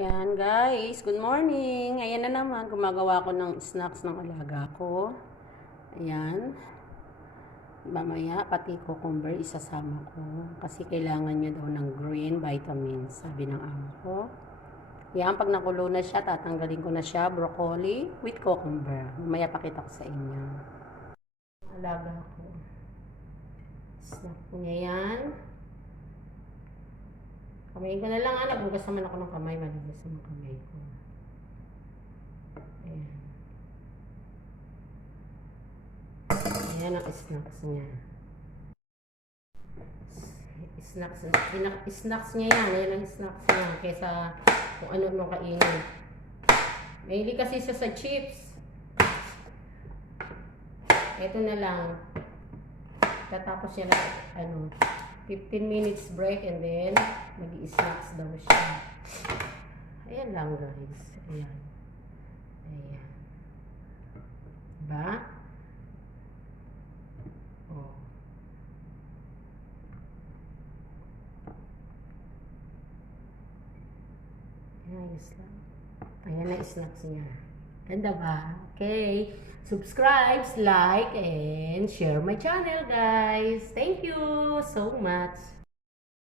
Yan guys, good morning. Ayan na naman, gumagawa ko ng snacks ng alaga ko. Ayan. Mamaya, pati cucumber isasama ko. Kasi kailangan niya daw ng green vitamins, sabi ng amo ko. Yan, pag nakulo na siya, tatanggalin ko na siya, broccoli with cucumber. Mamaya pakita ko sa inyo. Alaga ko. Snack niya yan. Kamay ko na lang, ah. Nagbugas naman ako ng kamay. Maligas naman kamay ko. Ayan. Ayan ang snacks niya. Snacks, snacks, snacks niya yan. Ayan ang snacks niya. Kesa kung ano nung kainin. Mahilig kasi siya sa chips. Ito na lang. Tatapos niya lang, ano, 15 minutes break and then mag-snacks daw siya. Ayan lang guys. Ayan. Ayan. Diba? Oh. Ayos lang. Ayan na snacks niya. Ganda ba? Okay. Subscribe, like, and share my channel, guys. Thank you so much.